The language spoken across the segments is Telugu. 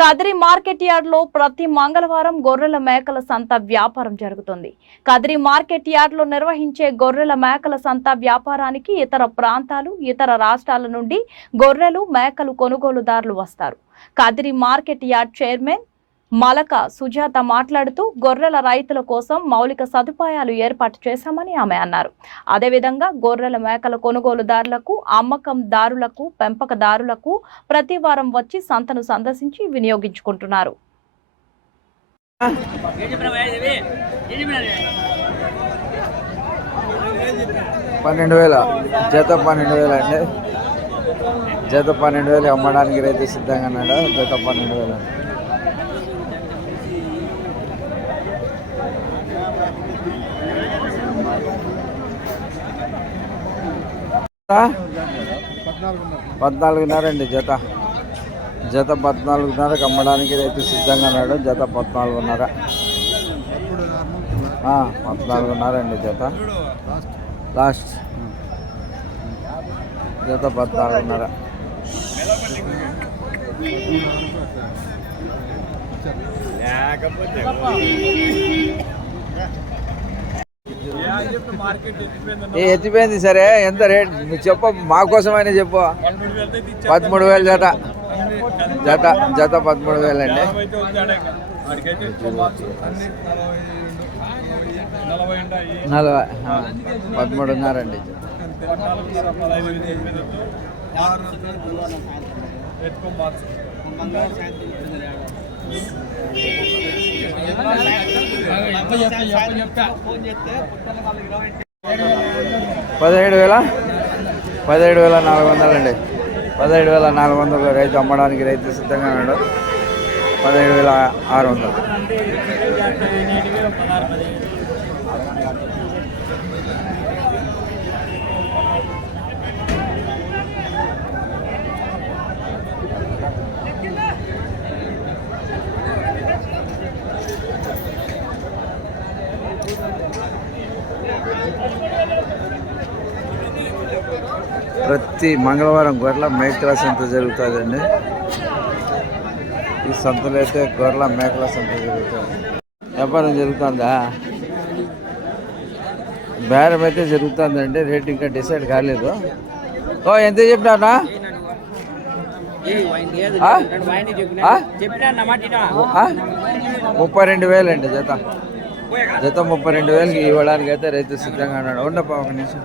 కదిరి మార్కెట్ యార్డ్ లో ప్రతి మంగళవారం గొర్రెల మేకల సంత వ్యాపారం జరుగుతుంది. కదిరి మార్కెట్ యార్డ్ లో నిర్వహించే గొర్రెల మేకల సంత వ్యాపారానికి ఇతర ప్రాంతాలు, ఇతర రాష్ట్రాల నుండి గొర్రెలు, మేకలు కొనుగోలుదారులు వస్తారు. Kadiri market yard chairman Malaka Sujatha మాట్లాడుతూ గొర్రెల రైతుల కోసం మౌలిక సదుపాయాలు ఏర్పాటు చేశామని ఆమె అన్నారు. అదేవిధంగా గొర్రెల మేకల కొనుగోలుదారులకు, అమ్మకందారులకు, పెంపకదారులకు ప్రతి వారం వచ్చి సంతను సందర్శించి వినియోగించుకుంటున్నారు. 12,000 జత 12,000 అండి. జత 12,000 అమ్మడానికి రైతు సిద్ధంగా ఉన్నాడు. జత 12,000 14,500 అండి. జత 14,500కి అమ్మడానికి రైతు సిద్ధంగా ఉన్నాడు. జత 14,500 14,500 అండి. జత లాస్ట్ జత 14,500. ఎత్తిపోయింది. సరే, ఎంత రేట్ చెప్పు, మా కోసమైనా చెప్పు. 13,000 జత. జత జత 13,000 అండి. 13,500 అండి. 17,400 అండి. 17,400 రైతు అమ్మడానికి రైతు సిద్ధంగా ఉన్నాడు. 17,600. ప్రతి మంగళవారం గొర్రెల మేకల సంత జరుగుతుందండి. ఈ సంతలో అయితే గొర్రెల మేకల సంత జరుగుతుంది. వ్యాపారం జరుగుతుందా? బేరం అయితే జరుగుతుందండి. రేట్ ఇంకా డిసైడ్ కాలేదు. ఎంత చెప్పినా? 32,000 అండి. జత 32,000కి ఇవ్వడానికి అయితే రైతు సిద్ధంగా ఉన్నాడు. ఉండప్ప ఒక నిమిషం.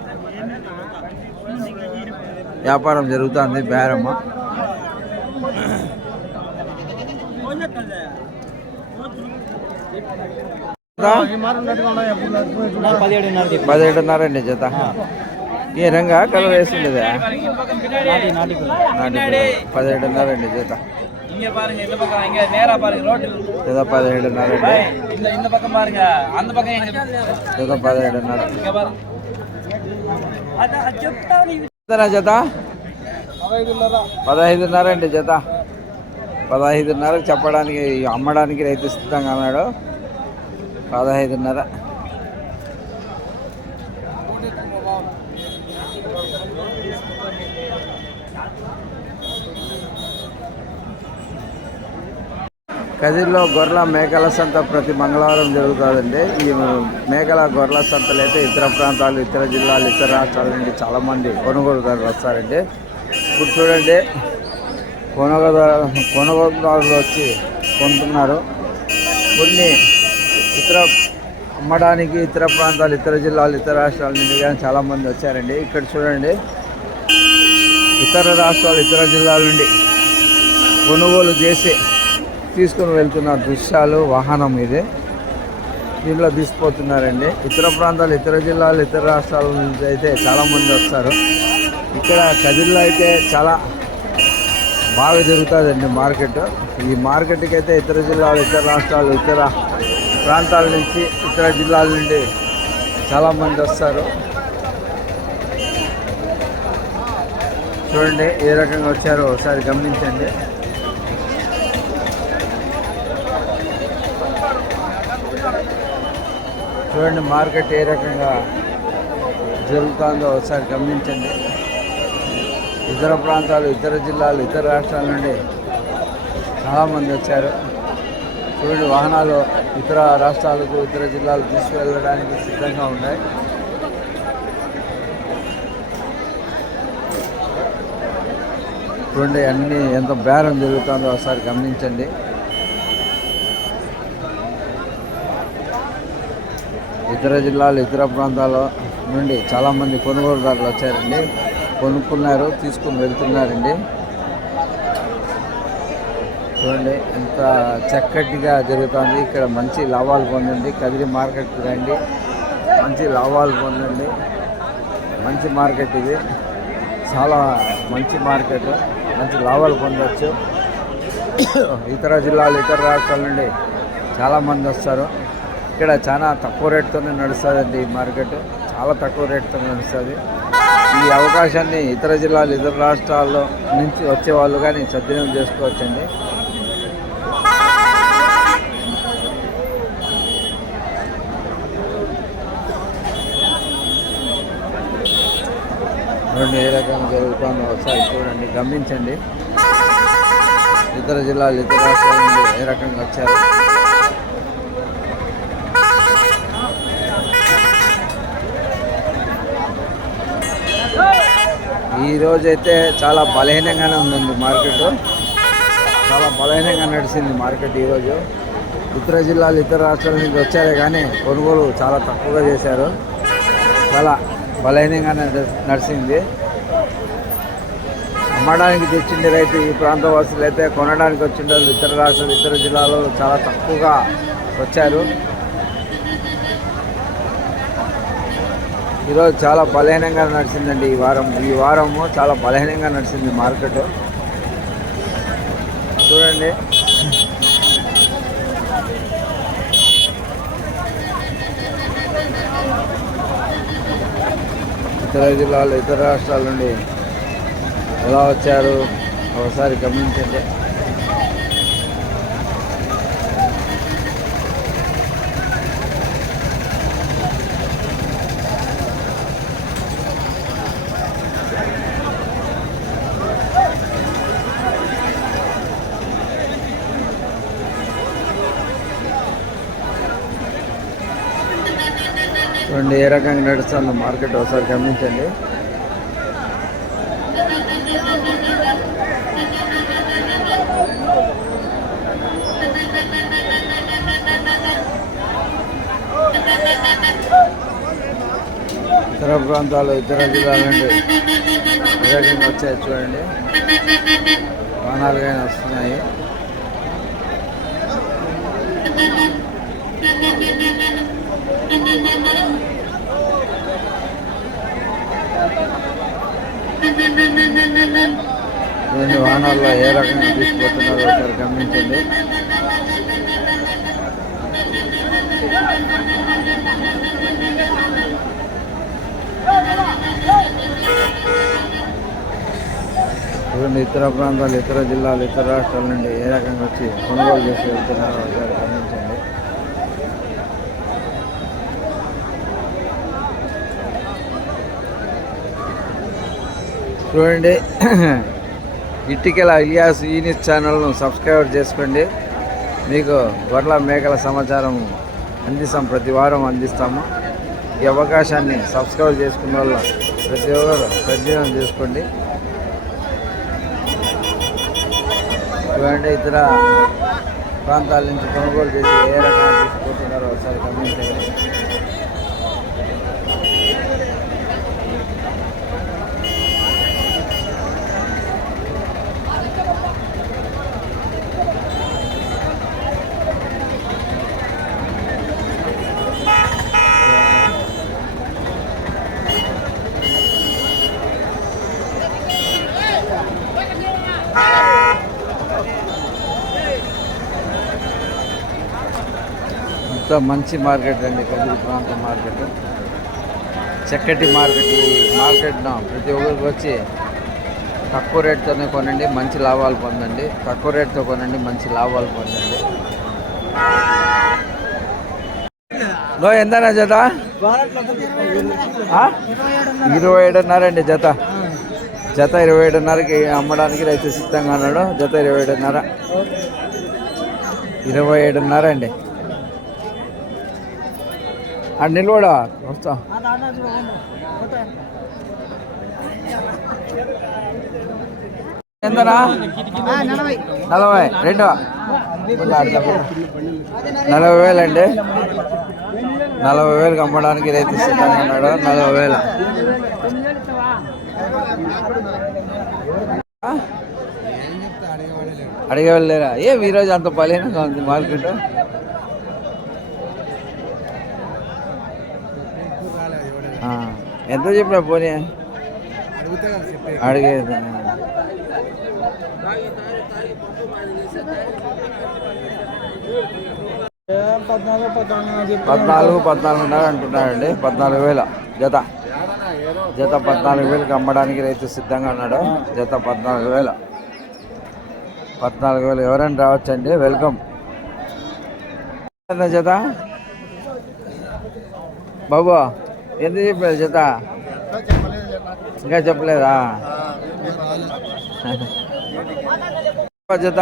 వ్యాపారం జరుగుతుంది. బేరమ్మ 17,500 అండి. జత ఈ రంగా కలర్ వేస్తుండేదా? 17,500 అండి. జత 17,500 అండి. జత 17,500. జత 15,500 అండి. జత 15,500 చెప్పడానికి అమ్మడానికి రైతు సిద్ధంగా ఉన్నాడు. 15,500. కదిరిలో గొర్రెల మేకల సంత ప్రతి మంగళవారం జరుగుతుందండి. ఈ మేకల గొర్రెల సంతలు అయితే ఇతర ప్రాంతాలు, ఇతర జిల్లాలు, ఇతర రాష్ట్రాల నుండి చాలామంది కొనుగోలుదారులు వస్తారండి. ఇప్పుడు చూడండి, కొనుగోలుదారులు వచ్చి కొంటున్నారు. కొన్ని ఇతర అమ్మడానికి ఇతర ప్రాంతాలు, ఇతర జిల్లాలు, ఇతర రాష్ట్రాల నుండి కానీ చాలామంది వచ్చారండి. ఇక్కడ చూడండి, ఇతర రాష్ట్రాలు, ఇతర జిల్లాల నుండి కొనుగోలు చేసి తీసుకుని వెళ్తున్న దృశ్యాలు వాహనం ఇది. దీంట్లో తీసుకుపోతున్నారండి. ఇతర ప్రాంతాలు, ఇతర జిల్లాలు, ఇతర రాష్ట్రాల నుంచి అయితే చాలామంది వస్తారు. ఇక్కడ కదిరిలో అయితే చాలా బాగా జరుగుతుందండి మార్కెట్. ఈ మార్కెట్కి అయితే ఇతర జిల్లాలు, ఇతర రాష్ట్రాలు, ఇతర ప్రాంతాల నుంచి, ఇతర జిల్లాల నుండి చాలామంది వస్తారు. చూడండి ఏ రకంగా వచ్చారో ఒకసారి గమనించండి. చూడండి మార్కెట్ ఏ రకంగా జరుగుతుందో ఒకసారి గమనించండి. ఇతర ప్రాంతాలు, ఇతర జిల్లాలు, ఇతర రాష్ట్రాల నుండి చాలామంది వచ్చారు. చూడండి, వాహనాలు ఇతర రాష్ట్రాలకు ఇతర జిల్లాలకు తీసుకువెళ్ళడానికి సిద్ధంగా ఉన్నాయి. చూడండి, అన్నీ ఎంత బేరం జరుగుతుందో ఒకసారి గమనించండి. ఇతర జిల్లాలు ఇతర ప్రాంతాల నుండి చాలామంది కొనుగోలుదారులు వచ్చారండి. కొనుక్కున్నారు, తీసుకుని వెళ్తున్నారండి. చూడండి ఎంత చక్కటిగా జరుగుతుంది. ఇక్కడ మంచి లాభాలు పొందండి. కదిరి మార్కెట్కి రండి, మంచి లాభాలు పొందండి. మంచి మార్కెట్ ఇది, చాలా మంచి మార్కెట్, మంచి లాభాలు పొందవచ్చు. ఇతర జిల్లాలు ఇతర రాష్ట్రాల నుండి చాలామంది వస్తారు. ఇక్కడ చాలా తక్కువ రేటుతోనే నడుస్తుందండి. ఈ మార్కెట్ చాలా తక్కువ రేటుతో నడుస్తుంది. ఈ అవకాశాన్ని ఇతర జిల్లాలు ఇతర రాష్ట్రాల్లో నుంచి వచ్చేవాళ్ళు కానీ సద్వినియోగం చేసుకోవచ్చండి. చూడండి ఏ రకంగా జరుగుతుందో ఒకసారి చూడండి, గమనించండి. ఇతర జిల్లాలు ఇతర రాష్ట్రాల నుండి ఏ రకంగా వచ్చారు. ఈరోజైతే చాలా బలహీనంగానే ఉందండి మార్కెట్, చాలా బలహీనంగా నడిచింది మార్కెట్ ఈరోజు. ఇతర జిల్లాలు ఇతర రాష్ట్రాల నుంచి వచ్చారే కానీ కొనుగోలు చాలా తక్కువగా చేశారు. చాలా బలహీనంగానే నడిచింది. అమ్మడానికి తెచ్చిండే రైతు ఈ ప్రాంత వాసులు అయితే కొనడానికి వచ్చిండే వాళ్ళు ఇతర రాష్ట్రాలు ఇతర జిల్లాలో చాలా తక్కువగా వచ్చారు. ఈరోజు చాలా బలహీనంగా నడిచిందండి ఈ వారము చాలా బలహీనంగా నడిచింది మార్కెట్. చూడండి, ఇతర జిల్లాలు ఇతర రాష్ట్రాల నుండి ఎలా వచ్చారు ఒకసారి గమనించండి. చూడండి ఏ రకంగా నడుస్తుందో మార్కెట్ ఒకసారి గమనించండి. ఇతర ప్రాంతాలు ఇతర జిల్లాల నుండి ఏ రకంగా వచ్చాయి చూడండి. వాహనాలుగానే వస్తున్నాయి. రెండు వాహనాల్లో ఏ రకంగా తీసుకుపోతున్నారో ఒకసారి గమనించండి. చూడండి, ఇతర ప్రాంతాలు ఇతర జిల్లాలు ఇతర రాష్ట్రాల నుండి ఏ రకంగా వచ్చి కొనుగోలు చేసి వెళ్తున్నారో ఒకసారి గమనించండి. చూడండి, ఇట్టికెల ఇలియాస్ ఈ న్యూస్ ఛానల్ను సబ్స్క్రైబ్ చేసుకోండి. మీకు గొర్రెల మేకల సమాచారం ప్రతి వారం అందిస్తాము. ఈ అవకాశాన్ని సబ్స్క్రైబ్ చేసుకున్న వాళ్ళు ప్రతి ఒక్కరు సద్వినియోగం చేసుకోండి. చూడండి, ఇతర ప్రాంతాల నుంచి కొనుగోలు చేసి ఏ రకంగా తీసుకుపోతున్నారో ఒకసారి గమనించండి. ఇంత మంచి మార్కెట్ అండి కదిరి ప్రాంత మార్కెట్, చక్కటి మార్కెట్. ఈ మార్కెట్ను ప్రతి ఒక్కరికి వచ్చి తక్కువ రేట్తోనే కొనండి, మంచి లాభాలు పొందండి. తక్కువ రేట్తో కొనండి, మంచి లాభాలు పొందండి. ఎంతనా జత? 27.5 జత. జత 27.5కి అమ్మడానికి రైతు సిద్ధంగా ఉన్నాడు. జత 27.5. 27.5 అండి. అండ్ నిలబడా వస్తా. ఎంతనా? 40. 2 40,000 అండి. 40,000కి అమ్మడానికి రైతు సిద్ధంగా ఉన్నాడు. 40,000. అడిగే వాళ్ళు లేరా? ఏం ఈరోజు అంత బలహీనంగా ఉంది మార్కెట్? ఎంత చెప్పినా పోనీ అడిగేది. 14.5 అంటున్నాడండి. 14,000 జత. జత 14,000కి అమ్మడానికి రైతు సిద్ధంగా ఉన్నాడు. జత 14,000. 14,000 ఎవరైనా రావచ్చండి, వెల్కమ్. జత బాబు ఎంత చెప్పలేదు జత? ఇంకా చెప్పలేదా? జత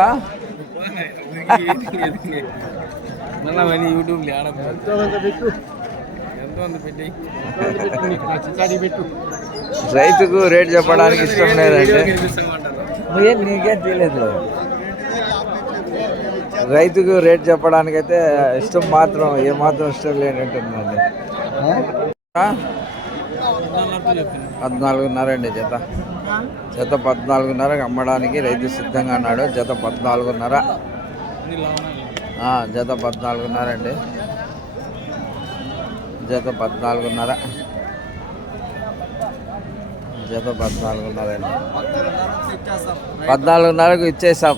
రైతుకు రేట్ చెప్పడానికి ఇష్టం లేదండి. నీకేం తెలియదు. రైతుకు రేట్ చెప్పడానికైతే ఇష్టం మాత్రం ఏమాత్రం ఇష్టం లేనట్టుందండి. 14.5 అండి జత. జత 14.5కి అమ్మడానికి రైతు సిద్ధంగా అన్నాడు. జత 14.5. జత 14.5 అండి. జత 14.5. జత 14.5 అండి. 14.5కు ఇచ్చేసాం.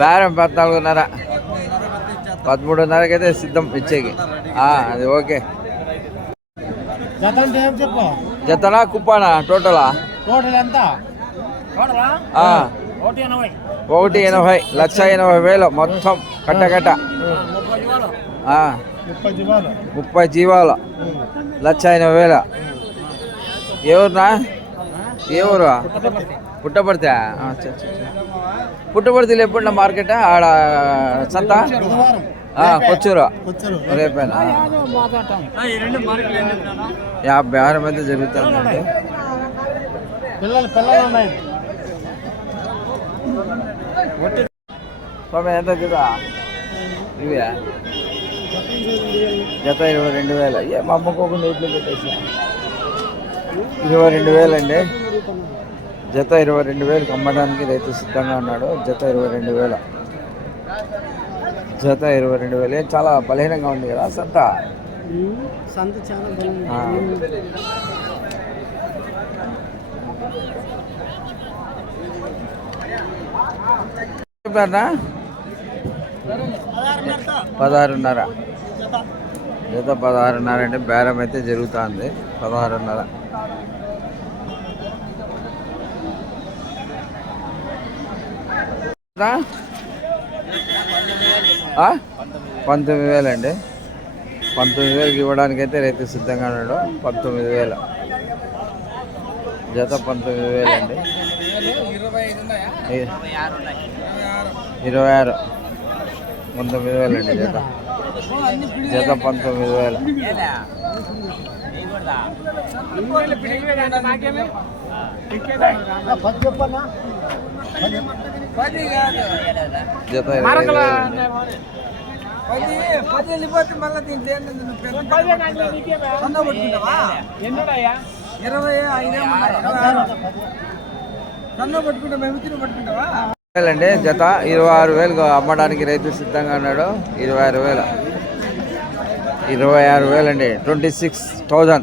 బేరం 14.5. 13.5కి అయితే సిద్ధం ఇచ్చేకి. అది ఓకే. జతనా కుప్పానా టోటలా? 1.80. 1,80,000 మొత్తం కట్ట. 30 జీవాలు. 1,80,000. ఎవరునా? ఏ ఊరు? పుట్టపర్తి. పుట్టపర్తిలో ఎప్పుడున్నా మార్కెట్ ఆడ సంత? కొచ్చూరు రేపేనా? 50 మంది జరుగుతుందండి. ఎంత జత? ఇవి జత 22,000. మా అమ్మకు ఒక నోట్లో పెట్టేసి 22,000 అండి. జత 22,000కి అమ్మడానికి రైతు సిద్ధంగా ఉన్నాడు. జత 22,000. జత 22,000. చాలా బలహీనంగా ఉంది కదా సంత? చెప్పారా? 16.5. జత 16.5 అంటే బేరం అయితే జరుగుతుంది. 16.5. 19,000 అండి. 19,000కి ఇవ్వడానికి అయితే రైతు సిద్ధంగా ఉన్నాడు. 19,000. జత 19,000 అండి. 26. 19,000 అండి జత. జత 19,000. జత 25,000 అండి. జత 26,000 అమ్మడానికి రైతు సిద్ధంగా ఉన్నాడు. 26,000. 26,000 అండి. 26,000.